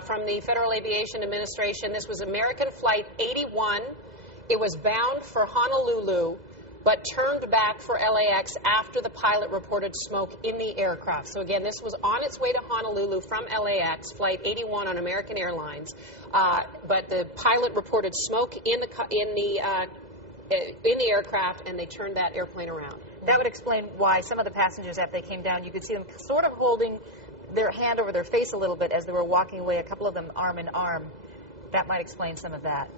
From the Federal Aviation Administration. This was American Flight 81. It was bound for Honolulu, but turned back for LAX after the pilot reported smoke in the aircraft. So again, this was on its way to Honolulu from LAX, Flight 81 on American Airlines. But the pilot reported smoke in the aircraft, and they turned that airplane around. That would explain why some of the passengers, after they came down, you could see them sort of holding their hand over their face a little bit as they were walking away, a couple of them arm in arm. That might explain some of that.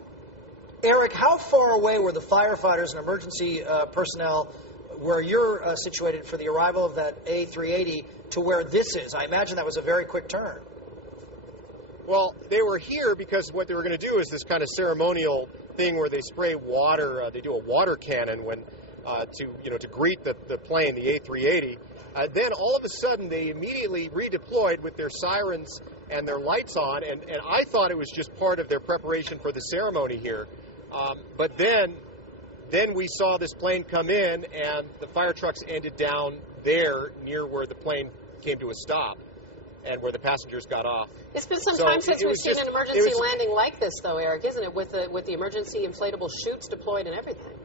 Eric, how far away were the firefighters and emergency personnel where you're situated for the arrival of that A380 to where this is? I imagine that was a very quick turn. Well, they were here because what they were going to do is this kind of ceremonial thing where they spray water. They do a water cannon when to greet the plane, the A380. Then all of a sudden they immediately redeployed with their sirens and their lights on, and I thought it was just part of their preparation for the ceremony here. But then we saw this plane come in, and the fire trucks ended down there near where the plane came to a stop and where the passengers got off. It's been some time since we've seen an emergency landing like this, though, Eric, isn't it, with the emergency inflatable chutes deployed and everything?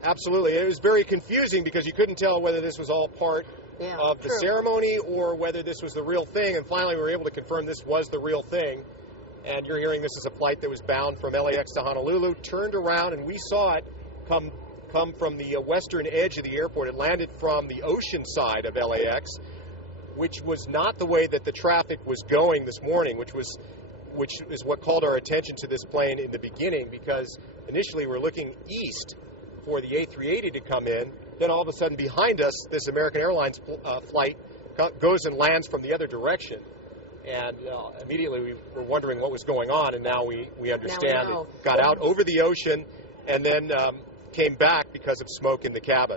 Absolutely. It was very confusing because you couldn't tell whether this was all part of the ceremony or whether this was the real thing. And finally, we were able to confirm this was the real thing. And you're hearing this is a flight that was bound from LAX to Honolulu, turned around, and we saw it come from the western edge of the airport. It landed from the ocean side of LAX, which was not the way that the traffic was going this morning, which is what called our attention to this plane in the beginning, because initially we're looking east for the A380 to come in. Then all of a sudden behind us, this American Airlines flight goes and lands from the other direction. And immediately we were wondering what was going on, and now we understand. It got out over the ocean and then came back because of smoke in the cabin.